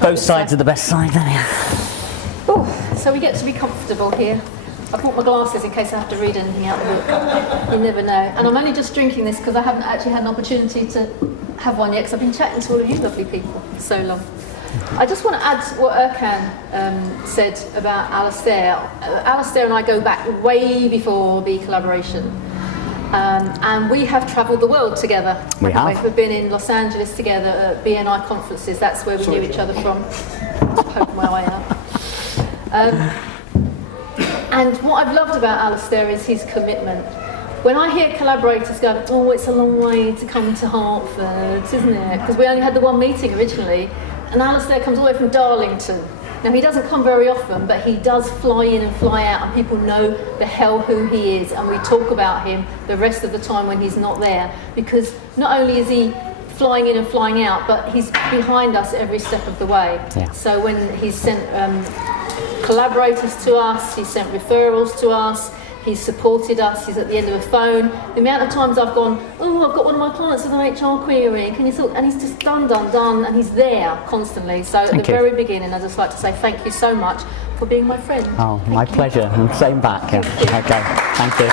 Both sides are the best side, then. Oh, so we get to be comfortable here. I brought my glasses in case I have to read anything out of the book. You never know. And I'm only just drinking this because I haven't actually had an opportunity to have one yet, because I've been chatting to all of you lovely people for so long. I just want to add what Erkan said about Alasdair. Alasdair and I go back way before the collaboration. And we have travelled the world together. We have. We've been in Los Angeles together at BNI conferences. That's where we knew each other from. Just poke my way out. And what I've loved about Alasdair is his commitment. When I hear collaborators go, oh, it's a long way to come to Hertford, isn't it? Because we only had the one meeting originally, and Alasdair comes all the way from Darlington. Now, he doesn't come very often, but he does fly in and fly out, and people know the hell who he is, and we talk about him the rest of the time when he's not there, because not only is he flying in and flying out, but he's behind us every step of the way. Yeah. So when he's sent collaborators to us, he's sent referrals to us, he's supported us, he's at the end of a phone. The amount of times I've gone, oh, I've got one of my clients with an HR query, can you sort, and he's just done, and he's there constantly. So at the very beginning, I'd just like to say thank you so much for being my friend. Oh, my pleasure, and same back. Yeah. Okay, thank you.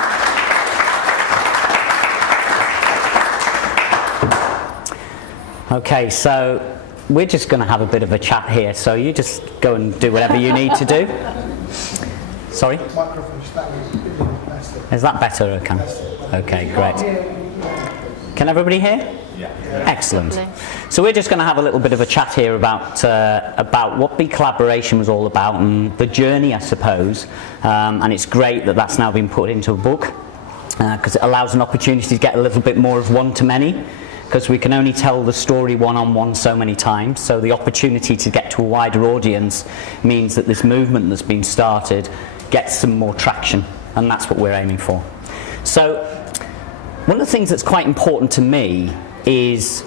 Okay, so we're just going to have a bit of a chat here, so you just go and do whatever you need to do. Sorry? Is that better, Erkan? Okay, great. Can everybody hear? Yeah. Excellent. So we're just going to have a little bit of a chat here about what the collaboration was all about and the journey, I suppose. And it's great that that's now been put into a book, because it allows an opportunity to get a little bit more of one-to-many, because we can only tell the story one-on-one so many times. So the opportunity to get to a wider audience means that this movement that's been started gets some more traction, and that's what we're aiming for. So one of the things that's quite important to me is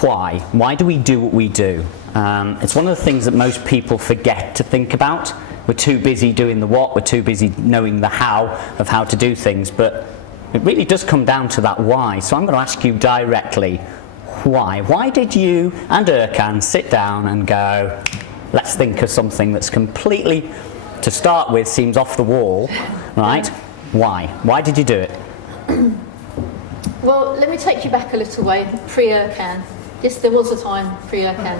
why. Why do we do what we do? It's one of the things that most people forget to think about. We're too busy doing the what, we're too busy knowing the how of how to do things, but it really does come down to that why. So I'm going to ask you directly, why? Why did you and Erkan sit down and go, let's think of something that's completely, to start with, seems off the wall, right? Why? Why did you do it? Well, let me take you back a little way, pre-Erkan. Yes, there was a time pre-Erkan.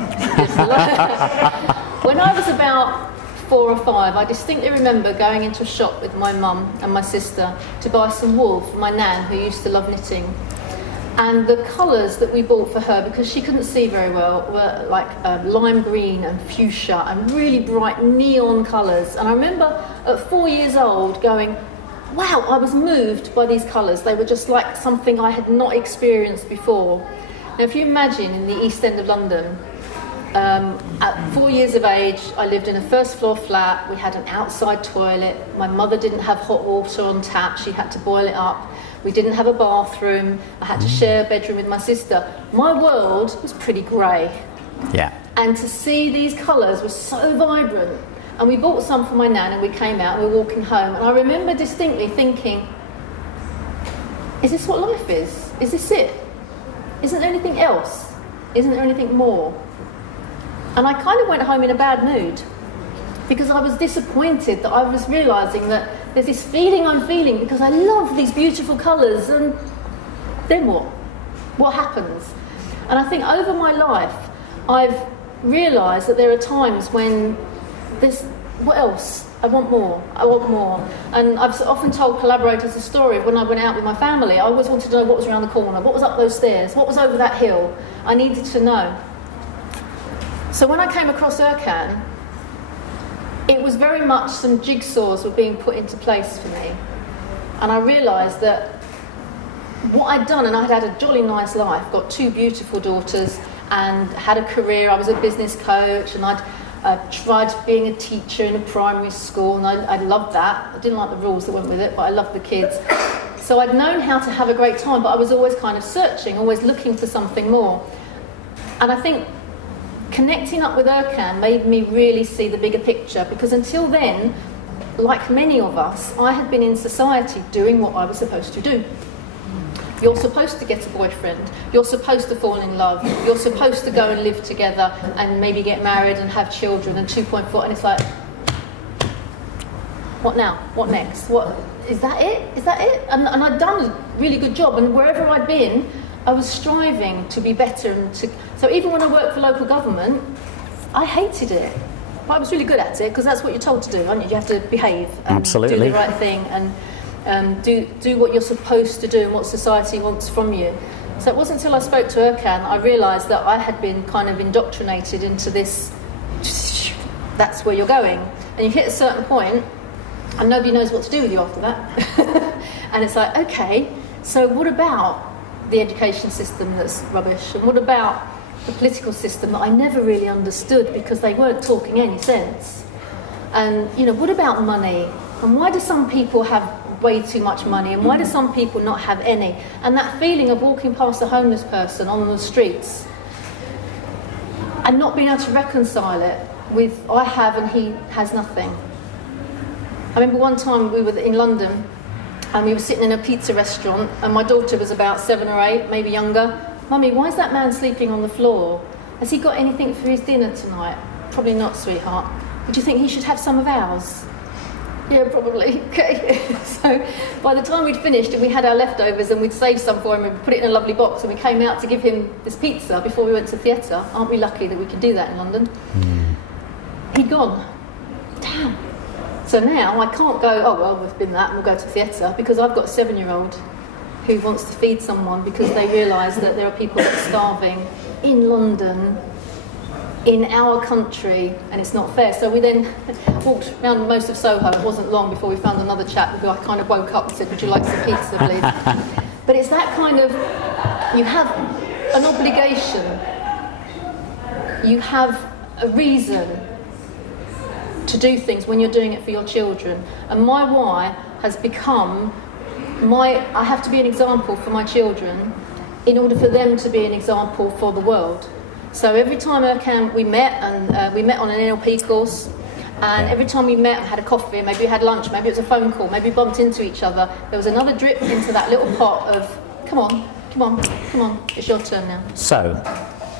When I was about 4 or 5, I distinctly remember going into a shop with my mum and my sister to buy some wool for my nan, who used to love knitting. And the colours that we bought for her, because she couldn't see very well, were like lime green and fuchsia and really bright neon colours. And I remember at 4 years old going, wow, I was moved by these colours. They were just like something I had not experienced before. Now, if you imagine in the East End of London, at 4 years of age, I lived in a first floor flat. We had an outside toilet. My mother didn't have hot water on tap. She had to boil it up. We didn't have a bathroom. I had to share a bedroom with my sister. My world was pretty grey. Yeah. And to see these colours was so vibrant. And we bought some for my nan, and we came out and we were walking home. And I remember distinctly thinking, is this what life is? Is this it? Isn't there anything else? Isn't there anything more? And I kind of went home in a bad mood, because I was disappointed that I was realising that there's this feeling I'm feeling because I love these beautiful colours, and then what? What happens? And I think over my life I've realised that there are times when there's, what else? I want more. And I've often told collaborators the story of when I went out with my family. I always wanted to know what was around the corner, what was up those stairs, what was over that hill. I needed to know. So when I came across Erkan, it was very much some jigsaws were being put into place for me. And I realised that what I'd done, and I'd had a jolly nice life, got 2 beautiful daughters and had a career. I was a business coach, and I'd tried being a teacher in a primary school, and I loved that. I didn't like the rules that went with it, but I loved the kids. So I'd known how to have a great time, but I was always kind of searching, always looking for something more. And I think connecting up with Erkan made me really see the bigger picture, because until then, like many of us, I had been in society doing what I was supposed to do. You're supposed to get a boyfriend. You're supposed to fall in love. You're supposed to go and live together and maybe get married and have children and 2.4. And it's like, what now? What next? What is that it? Is that it? And I'd done a really good job. And wherever I'd been, I was striving to be better. So even when I worked for local government, I hated it. But I was really good at it because that's what you're told to do, aren't you? You have to behave and Absolutely. do the right thing and do what you're supposed to do and what society wants from you. So it wasn't until I spoke to Erkan I realised that I had been kind of indoctrinated into this, that's where you're going. And you hit a certain point and nobody knows what to do with you after that. And it's like, okay, so what about the education system that's rubbish? And what about the political system that I never really understood because they weren't talking any sense? And, what about money? And why do some people have way too much money? And why do some people not have any? And that feeling of walking past a homeless person on the streets and not being able to reconcile it with I have and he has nothing. I remember one time we were in London and we were sitting in a pizza restaurant and my daughter was about 7 or 8, maybe younger. Mummy, why is that man sleeping on the floor? Has he got anything for his dinner tonight? Probably not, sweetheart. Would you think he should have some of ours? Yeah, probably. Okay. So by the time we'd finished and we had our leftovers and we'd saved some for him and put it in a lovely box and we came out to give him this pizza before we went to theatre. Aren't we lucky that we could do that in London? He'd gone. Damn. So now I can't go, oh well, we've been that and we'll go to theatre because I've got a 7-year-old who wants to feed someone because they realise that there are people that are starving in London, in our country, and it's not fair. So we then walked around most of Soho. It wasn't long before we found another chap who I kind of woke up and said, would you like some pizza, please? But it's that kind of, you have an obligation, you have a reason to do things when you're doing it for your children. And my why has become I have to be an example for my children in order for them to be an example for the world. So every time we met, and we met on an NLP course, and every time we met and had a coffee, maybe we had lunch, maybe it was a phone call, maybe we bumped into each other, there was another drip into that little pot of, come on, it's your turn now. So,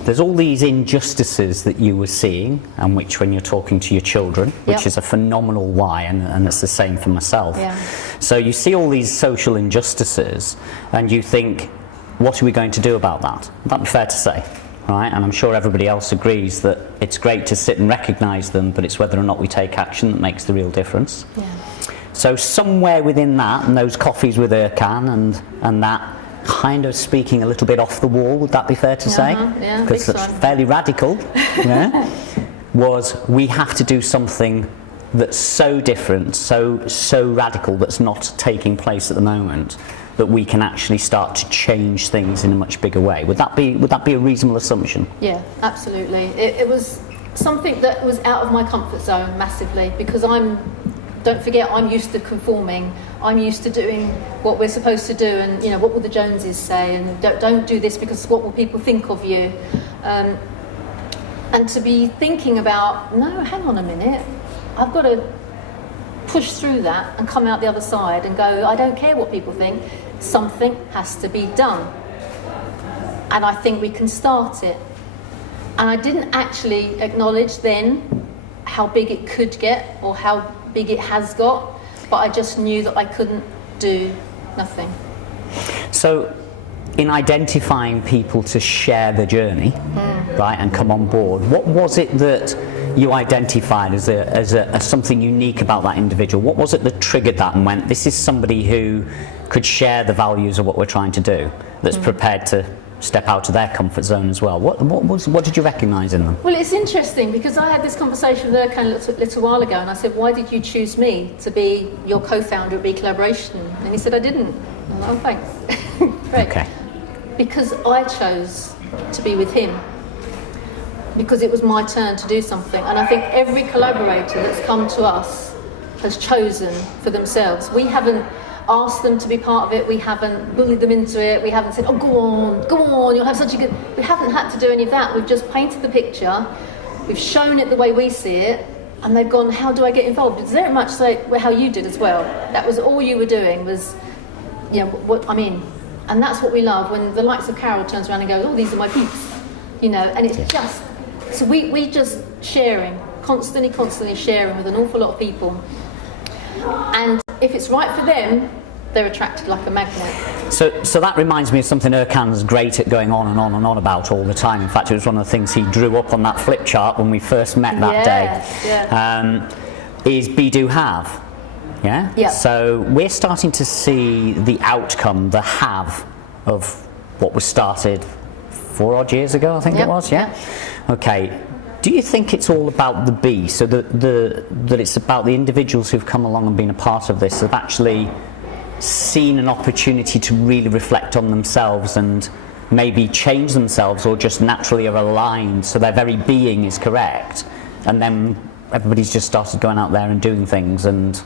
there's all these injustices that you were seeing, and which when you're talking to your children, which is a phenomenal why, and it's the same for myself. Yeah. So you see all these social injustices, and you think, what are we going to do about that? That'd be fair to say, right? And I'm sure everybody else agrees that it's great to sit and recognise them, but it's whether or not we take action that makes the real difference. Yeah. So somewhere within that, and those coffees with Erkan and that, kind of speaking a little bit off the wall, would that be fair to say? Yeah, because that's fairly radical. Was we have to do something that's so different, so radical, that's not taking place at the moment, that we can actually start to change things in a much bigger way. Would that be a reasonable assumption? Yeah, absolutely. It was something that was out of my comfort zone massively because don't forget, I'm used to conforming. I'm used to doing what we're supposed to do, and what will the Joneses say, and don't do this because what will people think of you? And to be thinking about, no, hang on a minute, I've got to push through that and come out the other side and go, I don't care what people think, something has to be done. And I think we can start it. And I didn't actually acknowledge then how big it could get or how big it has got, but I just knew that I couldn't do nothing. So in identifying people to share the journey, right, and come on board, what was it that you identified as something unique about that individual? What was it that triggered that and went, this is somebody who could share the values of what we're trying to do, that's prepared to step out of their comfort zone as well? What did you recognise in them? Well, it's interesting because I had this conversation with Erkan a little while ago, and I said, why did you choose me to be your co-founder of B Collaboration? And he said, I didn't. And I'm like, oh, thanks. Great. Okay. Because I chose to be with him. Because it was my turn to do something. And I think every collaborator that's come to us has chosen for themselves. We haven't asked them to be part of it, we haven't bullied them into it, we haven't said, oh go on, you'll have such a good... We haven't had to do any of that. We've just painted the picture, we've shown it the way we see it, and they've gone, how do I get involved? It's very much like how you did as well. That was all you were doing was, what I'm in. And that's what we love, when the likes of Carol turns around and goes, oh, these are my peeps, you know, and it's just, so we just sharing, constantly sharing with an awful lot of people. And if it's right for them, they're attracted like a magnet. So that reminds me of something Ercan's great at going on and on and on about all the time. In fact, it was one of the things he drew up on that flip chart when we first met that day. Is be, do, have. Yeah? Yeah. So we're starting to see the outcome, the have, of what was started 4 odd years ago, I think it was, yeah? Okay. Do you think it's all about the be? So that it's about the individuals who've come along and been a part of this, have actually seen an opportunity to really reflect on themselves and maybe change themselves, or just naturally are aligned, so their very being is correct, and then everybody's just started going out there and doing things and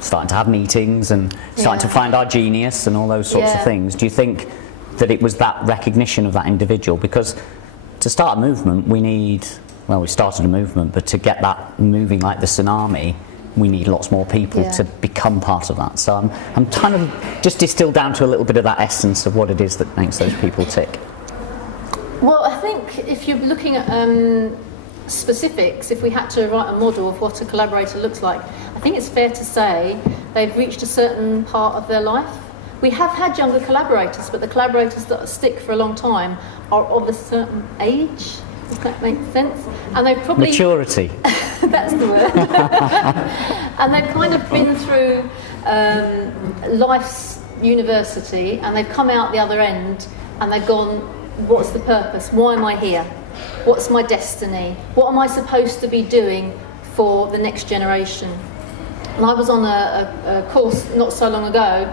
starting to have meetings and starting to find our genius and all those sorts of things? Do you think that it was that recognition of that individual? Because to start a movement, we started a movement, but to get that moving like the tsunami, we need lots more people to become part of that. So I'm kind of just distilled down to a little bit of that essence of what it is that makes those people tick. Well, I think if you're looking at specifics, if we had to write a model of what a collaborator looks like, I think it's fair to say they've reached a certain part of their life. We have had younger collaborators, but the collaborators that stick for a long time are of a certain age, if that makes sense. And they've probably... Maturity. That's the word. And they've kind of been through life's university, and they've come out the other end and they've gone, what's the purpose? Why am I here? What's my destiny? What am I supposed to be doing for the next generation? And I was on a course not so long ago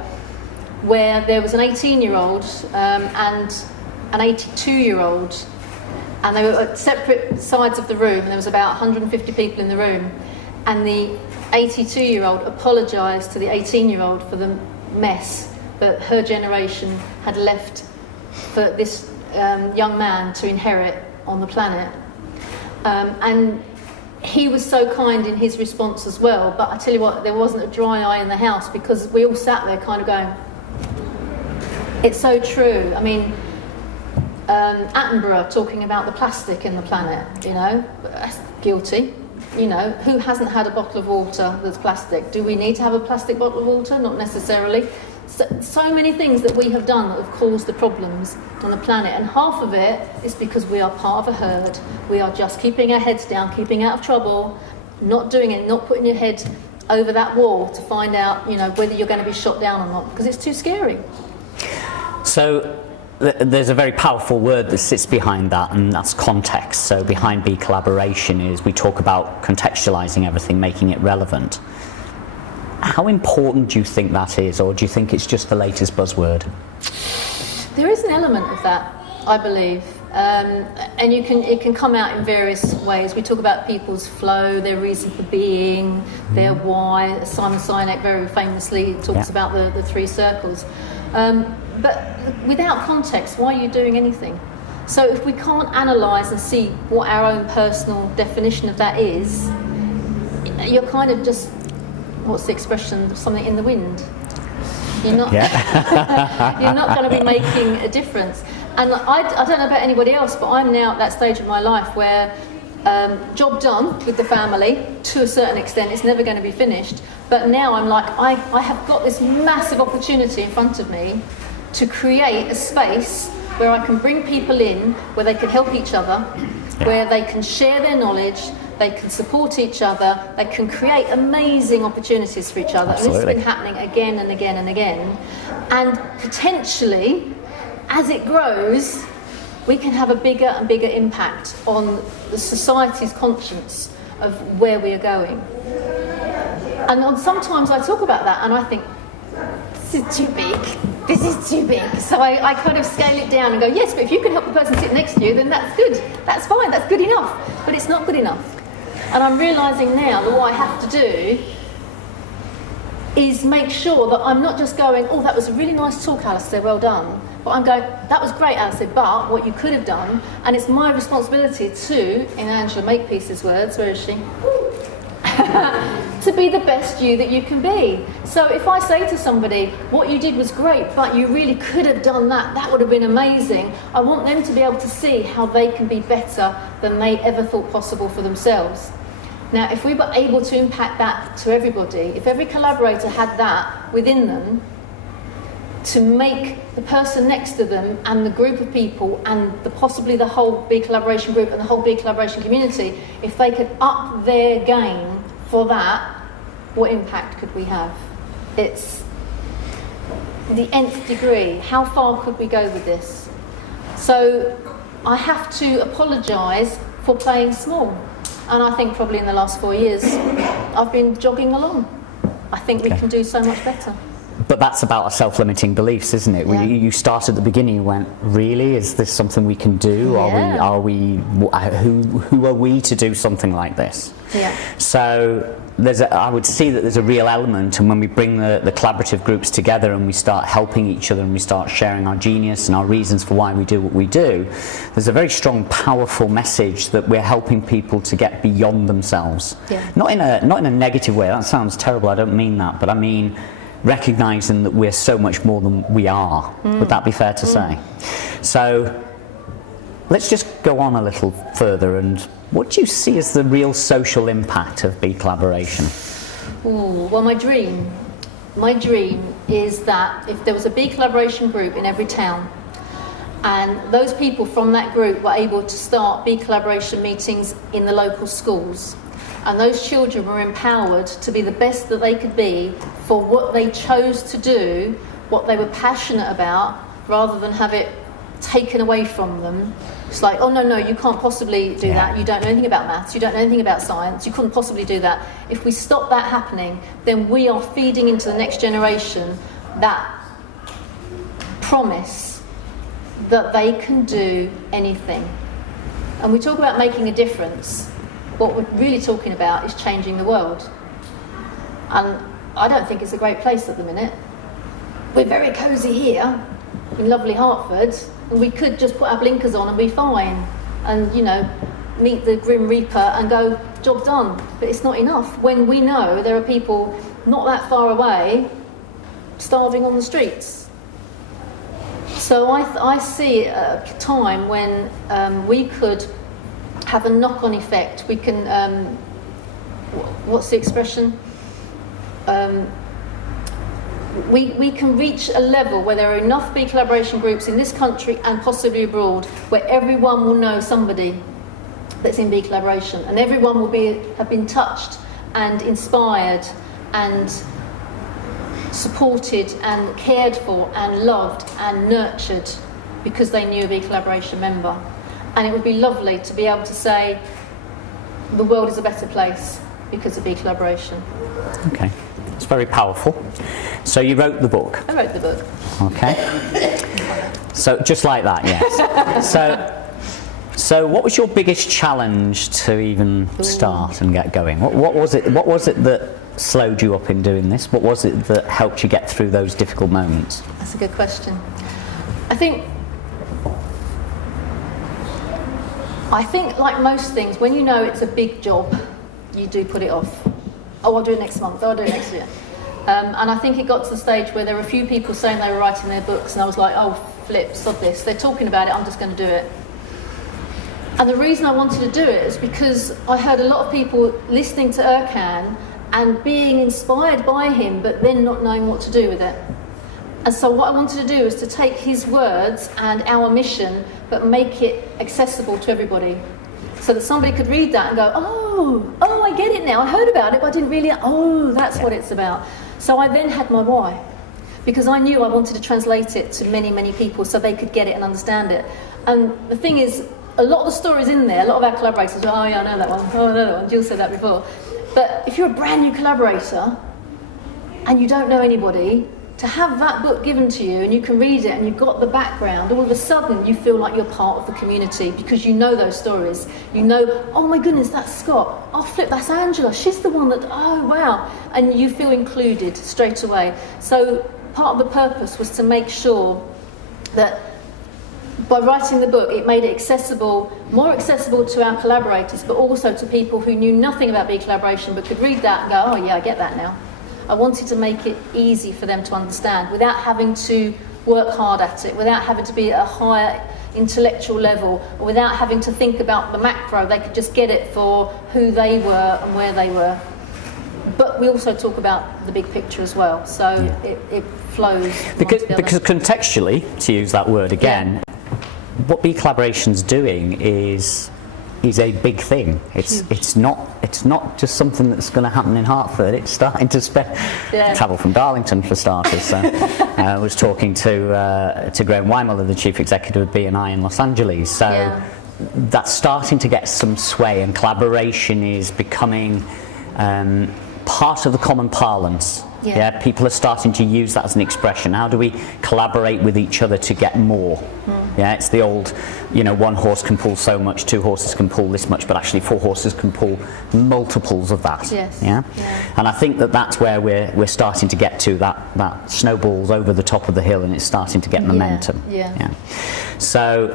where there was an 18-year-old and an 82-year-old, and they were at separate sides of the room, and there was about 150 people in the room, and the 82-year-old apologised to the 18-year-old for the mess that her generation had left for this young man to inherit on the planet. And he was so kind in his response as well, but I tell you what, there wasn't a dry eye in the house, because we all sat there kind of going, it's so true. I mean, Attenborough talking about the plastic in the planet, you know, guilty. You know, who hasn't had a bottle of water that's plastic? Do we need to have a plastic bottle of water? Not necessarily. So many things that we have done that have caused the problems on the planet, and half of it is because we are part of a herd. We are just keeping our heads down, keeping out of trouble, not doing it, not putting your head over that wall to find out, you know, whether you're going to be shot down or not, because it's too scary. So there's a very powerful word that sits behind that, and that's context. So behind Be Collaboration is we talk about contextualising everything, making it relevant. How important do you think that is, or do you think it's just the latest buzzword? There is an element of that, I believe, and it can come out in various ways. We talk about people's flow, their reason for being, their why. Simon Sinek very famously talks about the 3 circles. But without context, why are you doing anything? So if we can't analyse and see what our own personal definition of that is, you're kind of just, what's the expression, something in the wind. You're not, you're not going to be making a difference. And I don't know about anybody else, but I'm now at that stage of my life where job done with the family, to a certain extent, it's never going to be finished. But now I'm like, I have got this massive opportunity in front of me to create a space where I can bring people in, where they can help each other, where they can share their knowledge, they can support each other, they can create amazing opportunities for each other. Absolutely. And this has been happening again and again and again. And potentially, as it grows, we can have a bigger and bigger impact on the society's conscience of where we are going. And sometimes I talk about that and I think, this is too big. This is too big. So I kind of scale it down and go, yes, but if you can help the person sit next to you, then that's good. That's fine. That's good enough. But it's not good enough. And I'm realising now that what I have to do is make sure that I'm not just going, oh, that was a really nice talk, Alasdair, well done. But I'm going, that was great, Alasdair, but what you could have done, and it's my responsibility to, in Angela Makepeace's words, where is she? to be the best you that you can be. So if I say to somebody, what you did was great, but you really could have done that, that would have been amazing, I want them to be able to see how they can be better than they ever thought possible for themselves. Now, if we were able to impact that to everybody, if every collaborator had that within them, to make the person next to them and the group of people and possibly the whole B Collaboration group and the whole B Collaboration community, if they could up their game for that, what impact could we have? It's the nth degree. How far could we go with this? So I have to apologise for playing small. And I think probably in the last 4 years, I've been jogging along. I think we can do so much better. But that's about our self-limiting beliefs, isn't it? Yeah. You start at the beginning, you went, really? Is this something we can do? Yeah. Who are we to do something like this? Yeah. So I would see that there's a real element, and when we bring the collaborative groups together and we start helping each other and we start sharing our genius and our reasons for why we do what we do, there's a very strong, powerful message that we're helping people to get beyond themselves. Yeah. Not in a negative way. That sounds terrible. I don't mean that, but I mean recognising that we're so much more than we are. Would that be fair to say? So let's just go on a little further, and what do you see as the real social impact of B Collaboration? Ooh, well, my dream is that if there was a B Collaboration group in every town, and those people from that group were able to start B Collaboration meetings in the local schools, and those children were empowered to be the best that they could be for what they chose to do, what they were passionate about, rather than have it taken away from them. It's like, oh no, you can't possibly do that. You don't know anything about maths, you don't know anything about science, you couldn't possibly do that. If we stop that happening, then we are feeding into the next generation that promise that they can do anything. And we talk about making a difference. What we're really talking about is changing the world. And I don't think it's a great place at the minute. We're very cosy here in lovely Hertford, and we could just put our blinkers on and be fine and, meet the Grim Reaper and go, job done. But it's not enough when we know there are people not that far away starving on the streets. So I see a time when we could have a knock-on effect. We can, what's the expression? We can reach a level where there are enough B Collaboration groups in this country and possibly abroad where everyone will know somebody that's in B Collaboration, and everyone will have been touched and inspired and supported and cared for and loved and nurtured because they knew a B Collaboration member. And it would be lovely to be able to say the world is a better place because of B Collaboration. Okay, it's very powerful. So you wrote the book? I wrote the book. Okay. So just like that, yes. So what was your biggest challenge to even start and get going? What was it that slowed you up in doing this? What was it that helped you get through those difficult moments? That's a good question. I think like most things, when you know it's a big job, you do put it off. Oh, I'll do it next month. Oh, I'll do it next year. And I think it got to the stage where there were a few people saying they were writing their books, and I was like, oh, flip, stop this. They're talking about it, I'm just going to do it. And the reason I wanted to do it is because I heard a lot of people listening to Erkan and being inspired by him, but then not knowing what to do with it. And so what I wanted to do is to take his words and our mission, but make it accessible to everybody. So that somebody could read that and go, oh, I get it now. I heard about it, but I didn't really, that's what it's about. So I then had my why, because I knew I wanted to translate it to many, many people so they could get it and understand it. And the thing is, a lot of the stories in there, a lot of our collaborators are, oh yeah, I know that one, oh, I know that one, Gill said that before. But if you're a brand new collaborator and you don't know anybody, to have that book given to you and you can read it and you've got the background, all of a sudden you feel like you're part of the community because you know those stories. You know, oh my goodness, that's Scott. Oh flip, that's Angela. She's the one that, oh wow. And you feel included straight away. So part of the purpose was to make sure that by writing the book, it made it accessible, more accessible to our collaborators, but also to people who knew nothing about bee collaboration but could read that and go, oh yeah, I get that now. I wanted to make it easy for them to understand without having to work hard at it, without having to be at a higher intellectual level, or without having to think about the macro. They could just get it for who they were and where they were. But we also talk about the big picture as well, so it flows. Because contextually, to use that word again, what bee collaboration's doing is a big thing. It's not just something that's going to happen in Hertford. It's starting to travel from Darlington for starters. So, I was talking to Graham Weimiller, the chief executive of BNI in Los Angeles. So that's starting to get some sway, and collaboration is becoming part of the common parlance. People are starting to use that as an expression. How do we collaborate with each other to get more? It's the old, one horse can pull so much, 2 horses can pull this much, but actually 4 horses can pull multiples of that. And I think that's where we're starting to get to, that snowball's over the top of the hill and it's starting to get momentum. So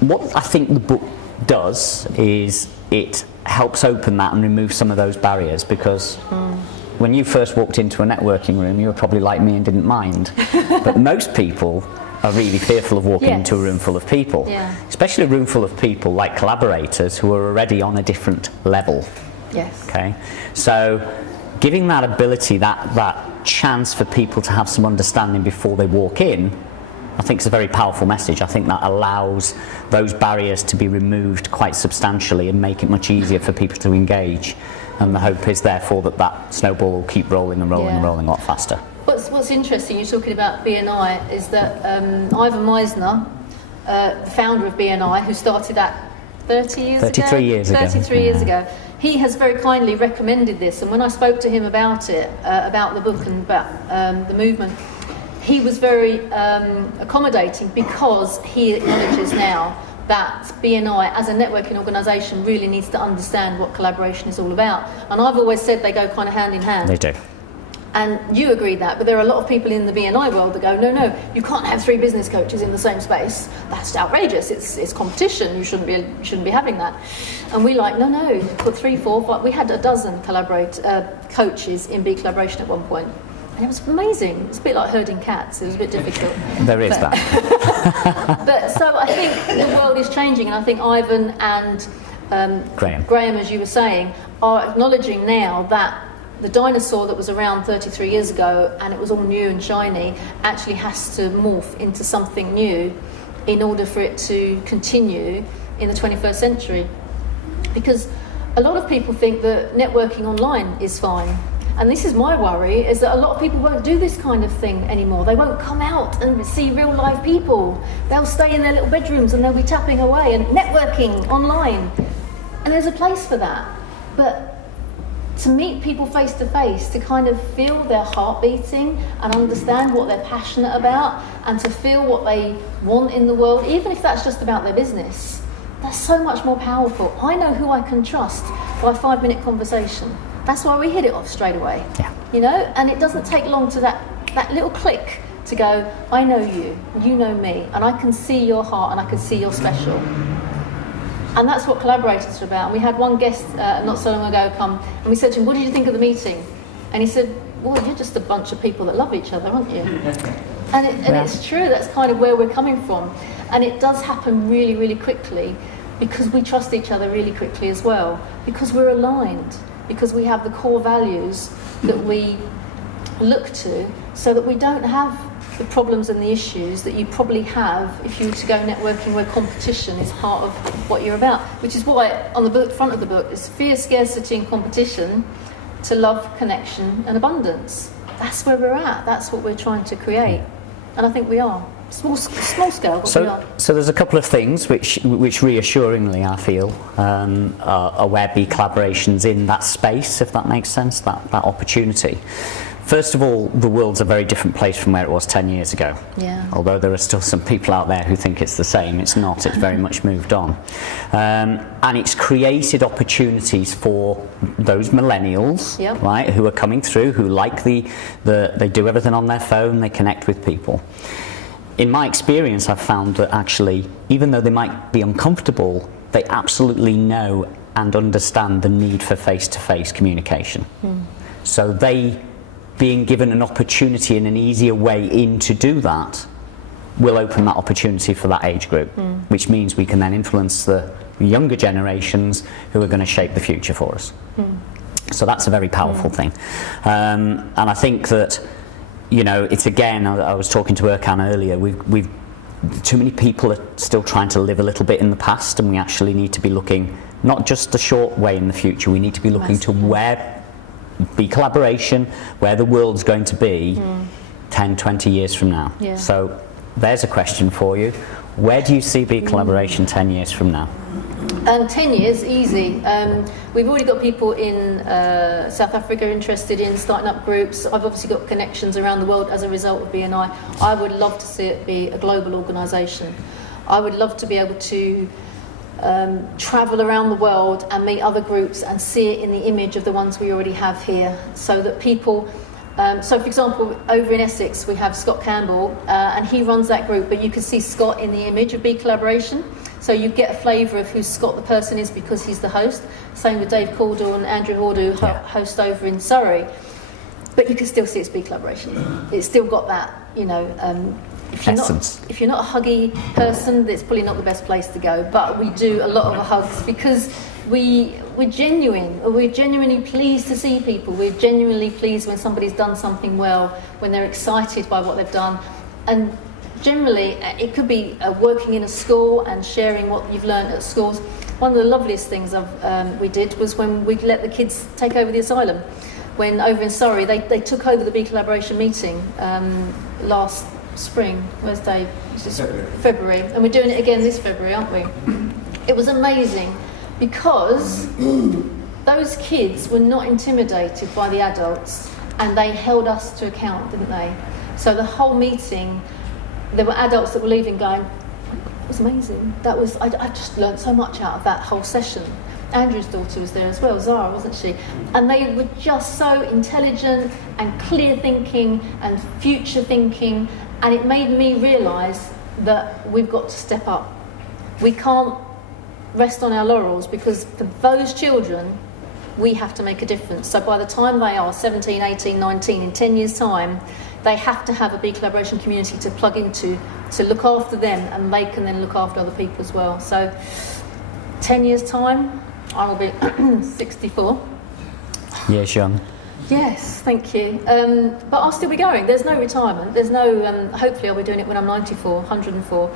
what I think the book does is it helps open that and remove some of those barriers, because when you first walked into a networking room, you were probably like me and didn't mind. But most people are really fearful of walking into a room full of people, especially a room full of people like collaborators who are already on a different level. Okay, so giving that ability, that chance for people to have some understanding before they walk in, I think it's a very powerful message. I think that allows those barriers to be removed quite substantially and make it much easier for people to engage. And the hope is therefore that snowball will keep rolling and rolling and rolling a lot faster. What's interesting, you're talking about BNI, is that Ivan Meisner, the founder of BNI, who started that 33 years ago, he has very kindly recommended this. And when I spoke to him about it, about the book and about the movement, he was very accommodating, because he acknowledges now that BNI as a networking organisation really needs to understand what collaboration is all about. And I've always said they go kind of hand in hand. They do. And you agree that, but there are a lot of people in the BNI world that go, no, you can't have 3 business coaches in the same space. That's outrageous. It's competition. You shouldn't be having that. And we like, no, put 3, 4, 5. We had a dozen coaches in bee collaboration at one point. And it was amazing. It's a bit like herding cats. It was a bit difficult. There is that. But so I think the world is changing, and I think Ivan and Graham, as you were saying, are acknowledging now that the dinosaur that was around 33 years ago and it was all new and shiny actually has to morph into something new in order for it to continue in the 21st century. Because a lot of people think that networking online is fine. And this is my worry, is that a lot of people won't do this kind of thing anymore. They won't come out and see real live people. They'll stay in their little bedrooms and they'll be tapping away and networking online. And there's a place for that. But to meet people face to face, to kind of feel their heart beating and understand what they're passionate about, and to feel what they want in the world, even if that's just about their business, that's so much more powerful. I know who I can trust by a 5-minute conversation. That's why we hit it off straight away. And it doesn't take long to that little click to go, I know you, you know me, and I can see your heart and I can see you're special. And that's what collaborators are about. And we had one guest not so long ago come, and we said to him, what did you think of the meeting? And he said, well, you're just a bunch of people that love each other, aren't you? And it's true, that's kind of where we're coming from. And it does happen really, really quickly, because we trust each other really quickly as well, because we're aligned, because we have the core values that we look to, so that we don't have the problems and the issues that you probably have if you were to go networking where competition is part of what you're about. Which is why on the front of the book is fear, scarcity and competition to love, connection and abundance. That's where we're at. That's what we're trying to create. And I think we are. Small scale, but we are. So there's a couple of things which reassuringly I feel are where bee collaboration's in that space, if that makes sense, that opportunity. First of all, the world's a very different place from where it was 10 years ago. Although there are still some people out there who think it's the same, it's not. It's very much moved on. And it's created opportunities for those millennials, right, who are coming through, who like they do everything on their phone, they connect with people. in my experience, I've found that actually, even though they might be uncomfortable, they absolutely know and understand the need for face-to-face communication. So they, being given an opportunity and an easier way in to do that, will open that opportunity for that age group, which means we can then influence the younger generations who are going to shape the future for us. So that's a very powerful thing. And I think that, you know, it's again, I was talking to Erkan earlier, we've too many people are still trying to live a little bit in the past, and we actually need to be looking not just the short way in the future, we need to be looking to where be collaboration, where the world's going to be 10, 20 years from now. So there's a question for you. Where do you see Be Collaboration 10 years from now? 10 years, easy. We've already got people in South Africa interested in starting up groups. I've obviously got connections around the world as a result of BNI. I would love to see it be a global organisation. I would love to be able to travel around the world and meet other groups and see it in the image of the ones we already have here, so that people... so for example, over in Essex we have Scott Campbell, and he runs that group, but you can see Scott in the image of Be Collaboration. So you get a flavour of who Scott the person is because he's the host. Same with Dave Caudle and Andrew Horde, who host over in Surrey. But you can still see it's Be Collaboration. It's still got that, you know, if you're not a huggy person, it's probably not the best place to go. But we do a lot of hugs because we're genuine. We're genuinely pleased to see people. We're genuinely pleased when somebody's done something well, when they're excited by what they've done. And generally, it could be working in a school and sharing what you've learned at schools. One of the loveliest things we did was when we let the kids take over the asylum. When over in Surrey, they took over the Be Collaboration meeting last spring. Where's Dave? February. And we're doing it again this February, aren't we? It was amazing because those kids were not intimidated by the adults, and they held us to account, didn't they? So the whole meeting, there were adults that were leaving going, it was amazing. I just learned so much out of that whole session. Andrew's daughter was there as well, Zara, wasn't she? And they were just so intelligent and clear thinking and future thinking, and it made me realise that we've got to step up. We can't rest on our laurels, because for those children, we have to make a difference. So by the time they are 17, 18, 19, in 10 years' time, they have to have a Be Collaboration community to plug into, to look after them, and they can then look after other people as well. So 10 years' time, I will be 64. Yes, young. Yes, thank you. But I'll still be going. There's no retirement. There's no, hopefully I'll be doing it when I'm 94, 104.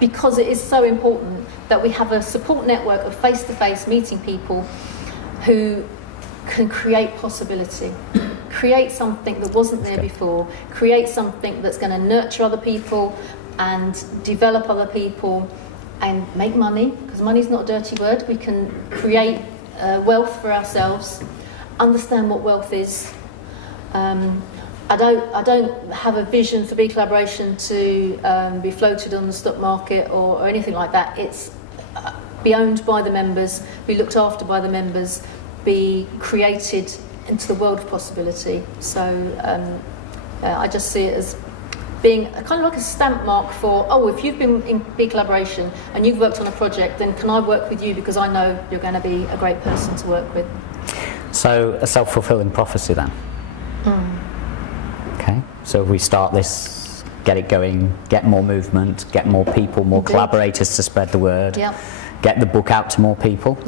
Because it is so important that we have a support network of face-to-face meeting people who can create possibility, create something that wasn't there before, create something that's going to nurture other people and develop other people and make money, because money's not a dirty word. We can create wealth for ourselves, understand what wealth is. I don't have a vision for Be Collaboration to be floated on the stock market or anything like that. It's be owned by the members, be looked after by the members, be created into the world of possibility. So I just see it as being kind of like a stamp mark for, if you've been in Be Collaboration and you've worked on a project, then can I work with you because I know you're going to be a great person to work with. So a self-fulfilling prophecy then. Okay, so if we start this, get it going, get more movement, get more people, more collaborators to spread the word, get the book out to more people.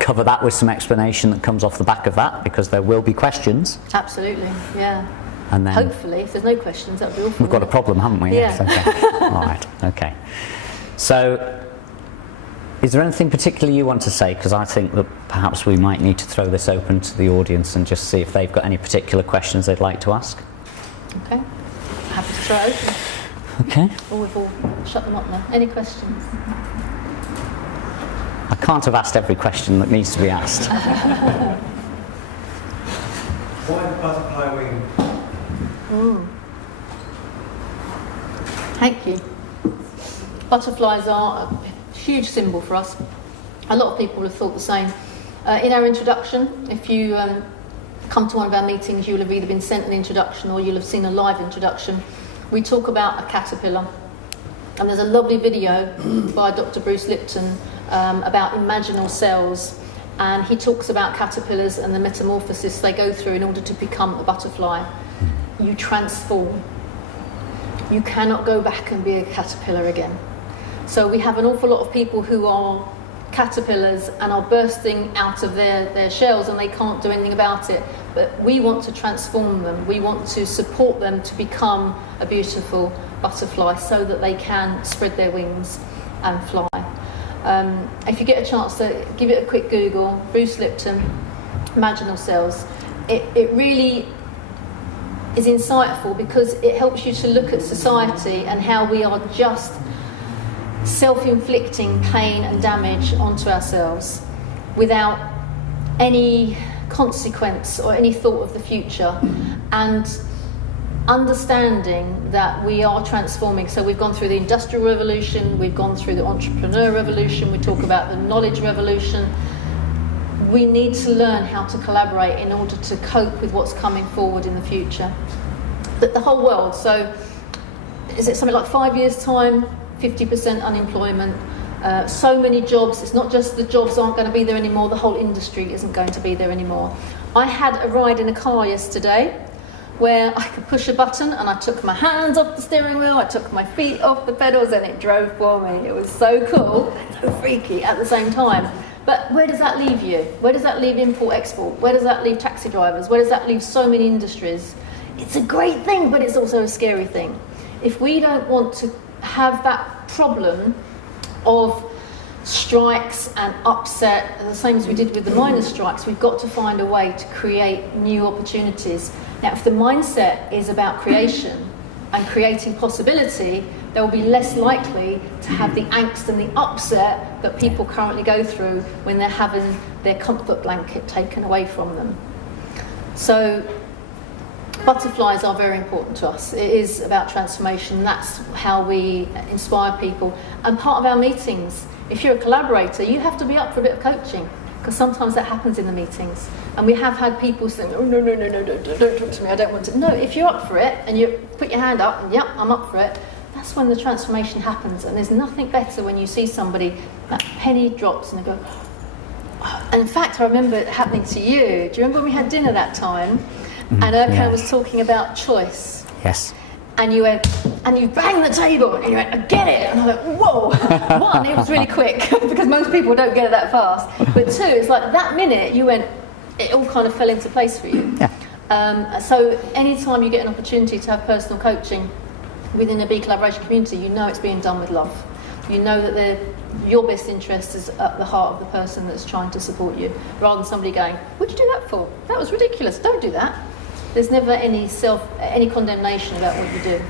Cover that with some explanation that comes off the back of that, because there will be questions. Absolutely, yeah. And then hopefully, if there's no questions, that would be awful. We've got a problem, haven't we? Yeah. Yes, okay. All right, okay. So, is there anything particularly you want to say? Because I think that perhaps we might need to throw this open to the audience and just see if they've got any particular questions they'd like to ask. Okay, happy to throw it open. Okay. Or we've all shut them up now. Any questions? I can't have asked every question that needs to be asked. Why the butterfly wing? Thank you. Butterflies are a huge symbol for us. A lot of people have thought the same. In our introduction, if you come to one of our meetings, you'll have either been sent an introduction or you'll have seen a live introduction. We talk about a caterpillar. And there's a lovely video by Dr. Bruce Lipton about imaginal cells. And he talks about caterpillars and the metamorphosis they go through in order to become a butterfly. You transform. You cannot go back and be a caterpillar again. So we have an awful lot of people who are caterpillars and are bursting out of their shells and they can't do anything about it. But we want to transform them. We want to support them to become a beautiful butterfly so that they can spread their wings and fly. If you get a chance to give it a quick Google, Bruce Lipton, imaginal cells, it really is insightful because it helps you to look at society and how we are just self-inflicting pain and damage onto ourselves without any consequence or any thought of the future, and understanding that we are transforming. So we've gone through the Industrial Revolution, we've gone through the Entrepreneur Revolution, we talk about the Knowledge Revolution. We need to learn how to collaborate in order to cope with what's coming forward in the future. But the whole world, so is it something like 5 years' time, 50% unemployment, so many jobs. It's not just the jobs aren't going to be there anymore, the whole industry isn't going to be there anymore. I had a ride in a car yesterday where I could push a button and I took my hands off the steering wheel, I took my feet off the pedals and it drove for me. It was so cool, so freaky at the same time. But where does that leave you? Where does that leave import-export? Where does that leave taxi drivers? Where does that leave so many industries? It's a great thing, but it's also a scary thing. If we don't want to have that problem of strikes and upset, the same as we did with the miners' strikes, we've got to find a way to create new opportunities. Now, if the mindset is about creation and creating possibility, they will be less likely to have the angst and the upset that people currently go through when they're having their comfort blanket taken away from them. So butterflies are very important to us. It is about transformation. That's how we inspire people. And part of our meetings, if you're a collaborator, you have to be up for a bit of coaching, because sometimes that happens in the meetings. And we have had people saying, oh, no, don't talk to me, I don't want to. No, if you're up for it and you put your hand up and, yep, I'm up for it, that's when the transformation happens. And there's nothing better when you see somebody, that penny drops and they go, oh. And in fact, I remember it happening to you. Do you remember when we had dinner that time? And Erkan was talking about choice. Yes. And you went, and you banged the table, and you went, I get it. And I went, whoa. One, it was really quick, because most people don't get it that fast. But two, it's like that minute you went, it all kind of fell into place for you. Yeah. So anytime you get an opportunity to have personal coaching within a B collaboration community, you know it's being done with love. You know that your best interest is at the heart of the person that's trying to support you, rather than somebody going, what'd you do that for? That was ridiculous, don't do that. There's never any condemnation about what you do.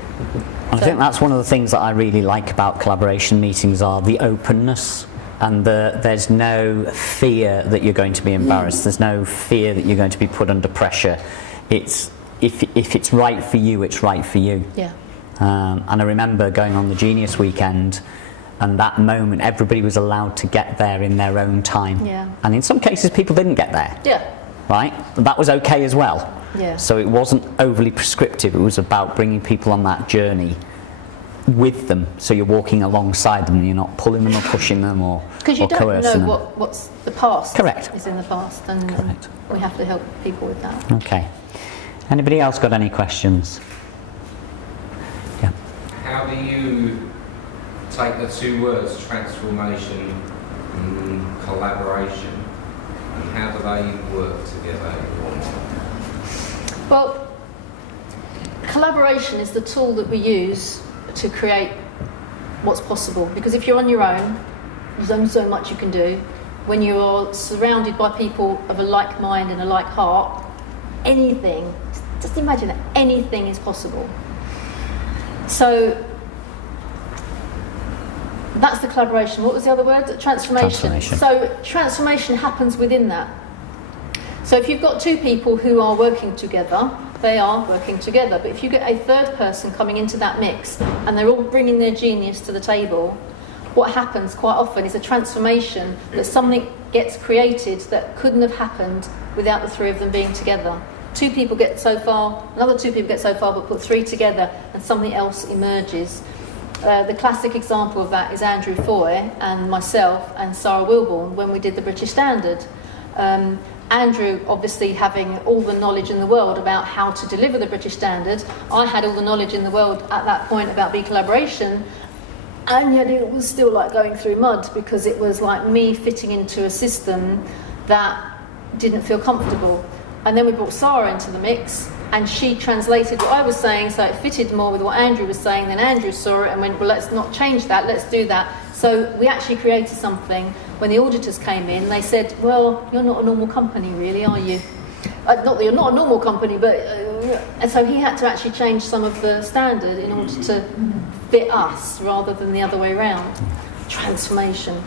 I think that's one of the things that I really like about collaboration meetings are the openness, and there's no fear that you're going to be embarrassed. There's no fear that you're going to be put under pressure. It's if it's right for you, it's right for you. Yeah. And I remember going on the Genius weekend, and that moment everybody was allowed to get there in their own time. Yeah. And in some cases people didn't get there. Yeah. Right? But that was okay as well. Yeah. So it wasn't overly prescriptive. It was about bringing people on that journey with them. So you're walking alongside them, and you're not pulling them or pushing them or coercing them. Because you don't know what's the past. Correct. Is in the past, and Correct. We have to help people with that. Okay. Anybody else got any questions? Yeah. How do you take the two words, transformation and collaboration, and how do they work together? Well, collaboration is the tool that we use to create what's possible. Because if you're on your own, there's only so much you can do. When you're surrounded by people of a like mind and a like heart, anything, just imagine that anything is possible. So that's the collaboration. What was the other word? Transformation. So transformation happens within that. So if you've got two people who are working together, they are working together. But if you get a third person coming into that mix and they're all bringing their genius to the table, what happens quite often is a transformation, that something gets created that couldn't have happened without the three of them being together. 2 people get so far, another 2 people get so far, but put 3 together and something else emerges. The classic example of that is Andrew Foy and myself and Sarah Wilborn when we did the British Standard. Andrew obviously having all the knowledge in the world about how to deliver the British Standard. I had all the knowledge in the world at that point about bee collaboration, and yet it was still like going through mud because it was like me fitting into a system that didn't feel comfortable. And then we brought Sarah into the mix, and she translated what I was saying so it fitted more with what Andrew was saying. Then Andrew saw it and went, well, let's not change that, let's do that. So we actually created something. When the auditors came in, they said, well, you're not a normal company really, are you? Not that you're not a normal company, but and so he had to actually change some of the standard in order to fit us rather than the other way around. Transformation.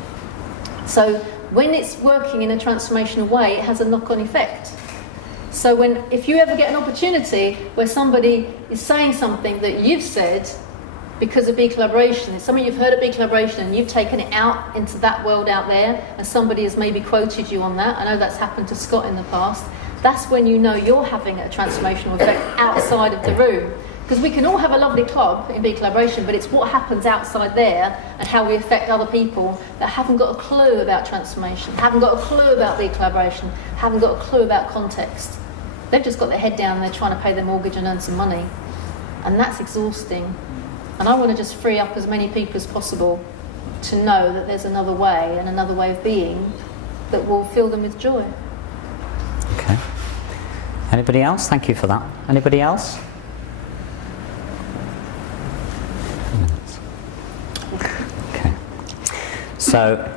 So when it's working in a transformational way, it has a knock-on effect. So if you ever get an opportunity where somebody is saying something that you've said because of bee collaboration, it's something you've heard of bee collaboration and you've taken it out into that world out there, and somebody has maybe quoted you on that. I know that's happened to Scott in the past. That's when you know you're having a transformational effect outside of the room. Because we can all have a lovely club in bee collaboration, but it's what happens outside there and how we affect other people that haven't got a clue about transformation, haven't got a clue about bee collaboration, haven't got a clue about context. They've just got their head down and they're trying to pay their mortgage and earn some money. And that's exhausting. And I want to just free up as many people as possible to know that there's another way and another way of being that will fill them with joy. Okay. Anybody else? Thank you for that. Anybody else? Okay. So,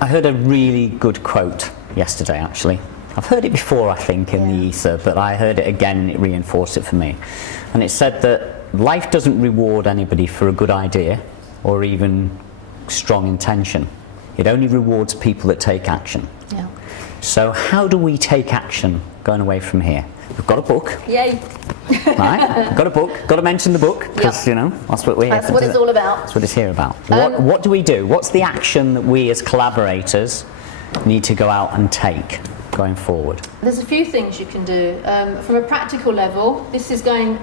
I heard a really good quote yesterday, actually. I've heard it before, I think, in the ether, but I heard it again and it reinforced it for me. And it said that life doesn't reward anybody for a good idea or even strong intention. It only rewards people that take action. Yeah. So how do we take action going away from here? We've got a book. Yay. Right? We've got a book. Got to mention the book because, you know, that's what we're here That's for. what it's all about. That's what it's here about. What do we do? What's the action that we as collaborators need to go out and take going forward? There's a few things you can do. From a practical level, this is going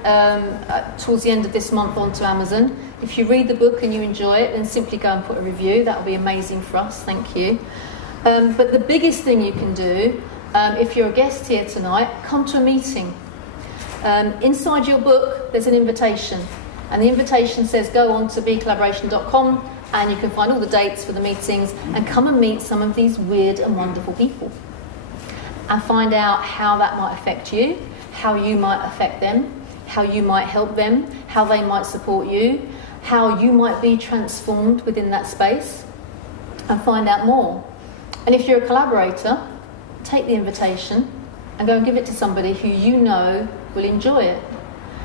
towards the end of this month onto Amazon. If you read the book and you enjoy it, then simply go and put a review. That will be amazing for us. Thank you. But the biggest thing you can do, if you're a guest here tonight, come to a meeting. Inside your book, there's an invitation. And the invitation says go on to becollaboration.com and you can find all the dates for the meetings and come and meet some of these weird and wonderful people. And find out how that might affect you, how you might affect them, how you might help them, how they might support you, how you might be transformed within that space, and find out more. And if you're a collaborator, take the invitation and go and give it to somebody who you know will enjoy it.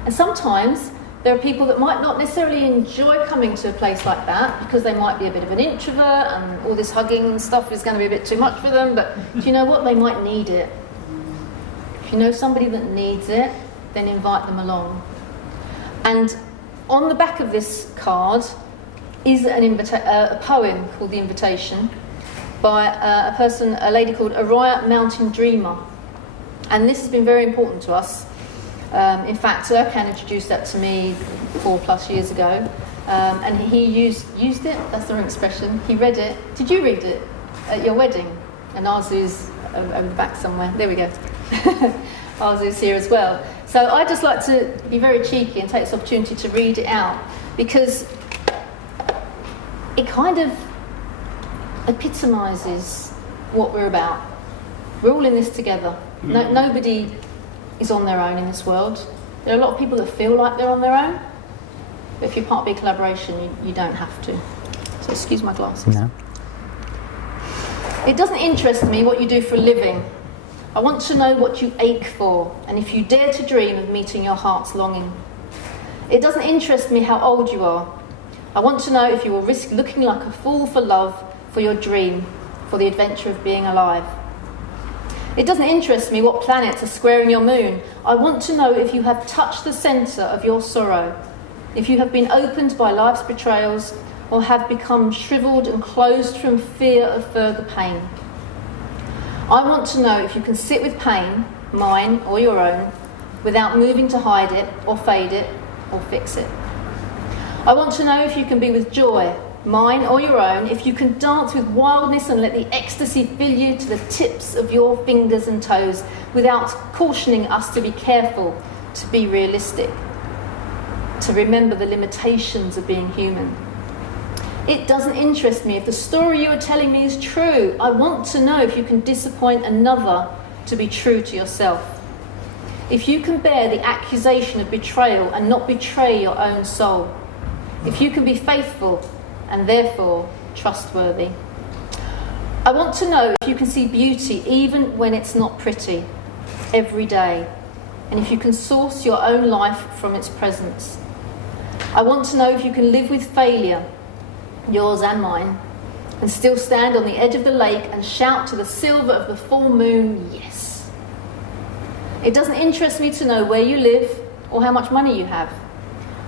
And sometimes there are people that might not necessarily enjoy coming to a place like that because they might be a bit of an introvert and all this hugging stuff is going to be a bit too much for them, but do you know what? They might need it. If you know somebody that needs it, then invite them along. And on the back of this card is a poem called The Invitation by a lady called Araya Mountain Dreamer. And this has been very important to us. In fact, Erkan introduced that to me 4+ years ago, and he used it, that's the wrong expression, he read it. Did you read it at your wedding? And Arzu's over the back somewhere, there we go. Arzu's here as well. So I'd just like to be very cheeky and take this opportunity to read it out, because it kind of epitomises what we're about. We're all in this together. Nobody is on their own in this world. There are a lot of people that feel like they're on their own, but if you're part of big collaboration, you don't have to. So excuse my glasses. No. It doesn't interest me what you do for a living. I want to know what you ache for, and if you dare to dream of meeting your heart's longing. It doesn't interest me how old you are. I want to know if you will risk looking like a fool for love, for your dream, for the adventure of being alive. It doesn't interest me what planets are squaring your moon. I want to know if you have touched the centre of your sorrow, if you have been opened by life's betrayals, or have become shrivelled and closed from fear of further pain. I want to know if you can sit with pain, mine or your own, without moving to hide it or fade it or fix it. I want to know if you can be with joy, mine or your own, if you can dance with wildness and let the ecstasy fill you to the tips of your fingers and toes without cautioning us to be careful, to be realistic, to remember the limitations of being human. It doesn't interest me if the story you are telling me is true. I want to know if you can disappoint another to be true to yourself. If you can bear the accusation of betrayal and not betray your own soul. If you can be faithful and therefore trustworthy. I want to know if you can see beauty even when it's not pretty, every day, and if you can source your own life from its presence. I want to know if you can live with failure, yours and mine, and still stand on the edge of the lake and shout to the silver of the full moon, yes. It doesn't interest me to know where you live or how much money you have.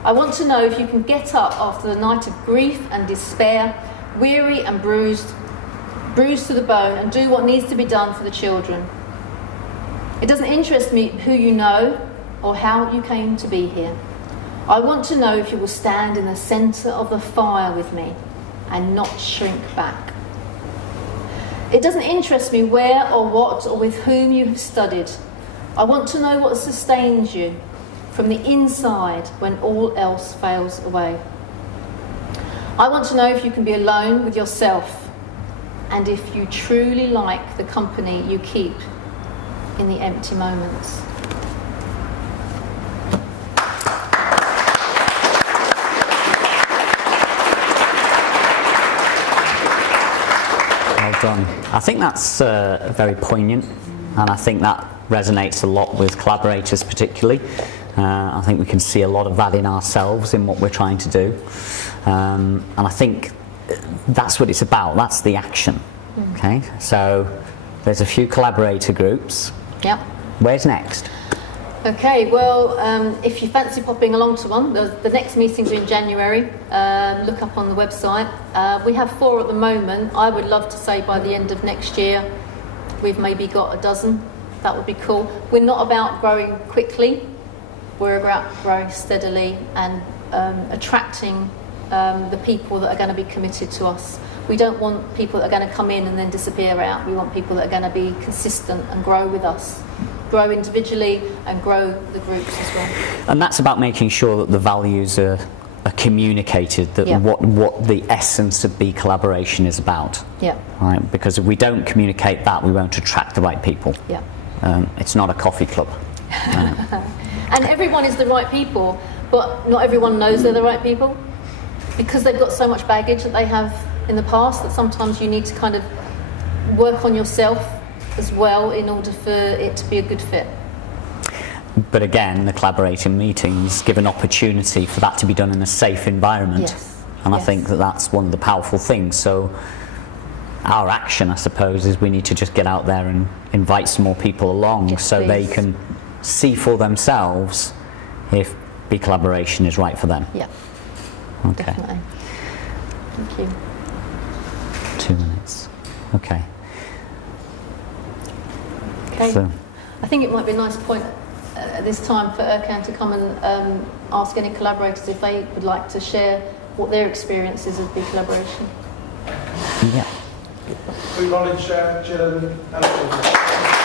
I want to know if you can get up after the night of grief and despair, weary and bruised to the bone, and do what needs to be done for the children. It doesn't interest me who you know or how you came to be here. I want to know if you will stand in the centre of the fire with me and not shrink back. It doesn't interest me where or what or with whom you have studied. I want to know what sustains you from the inside when all else fails away. I want to know if you can be alone with yourself and if you truly like the company you keep in the empty moments. Well done. I think that's very poignant, and I think that resonates a lot with collaborators particularly. I think we can see a lot of that in ourselves in what we're trying to do, and I think that's what it's about. That's the action. Okay, so there's a few collaborator groups. Yep. Where's next? Okay, well, if you fancy popping along to one, the next meetings are in January. Look up on the website. We have 4 at the moment. I would love to say by the end of next year we've maybe got a dozen. That would be cool. We're not about growing quickly. We're about growing steadily and attracting the people that are going to be committed to us. We don't want people that are going to come in and then disappear out. We want people that are going to be consistent and grow with us, grow individually and grow the groups as well. And that's about making sure that the values are communicated, that what the essence of Be Collaboration is about. Yeah. Right? Because if we don't communicate that, we won't attract the right people. Yeah. It's not a coffee club. And everyone is the right people, but not everyone knows they're the right people because they've got so much baggage that they have in the past that sometimes you need to kind of work on yourself as well in order for it to be a good fit. But again, the collaborating meetings give an opportunity for that to be done in a safe environment. Yes. And Yes. I think that that's one of the powerful things. So our action, I suppose, is we need to just get out there and invite some more people along, Yes, so they please. can see for themselves if Be Collaboration is right for them. Yeah, Okay. definitely. Thank you. 2 minutes. Okay. Okay. So, I think it might be a nice point at this time for Erkan to come and ask any collaborators if they would like to share what their experiences of Be Collaboration. yeah. We volunteer, Gill and Alasdair.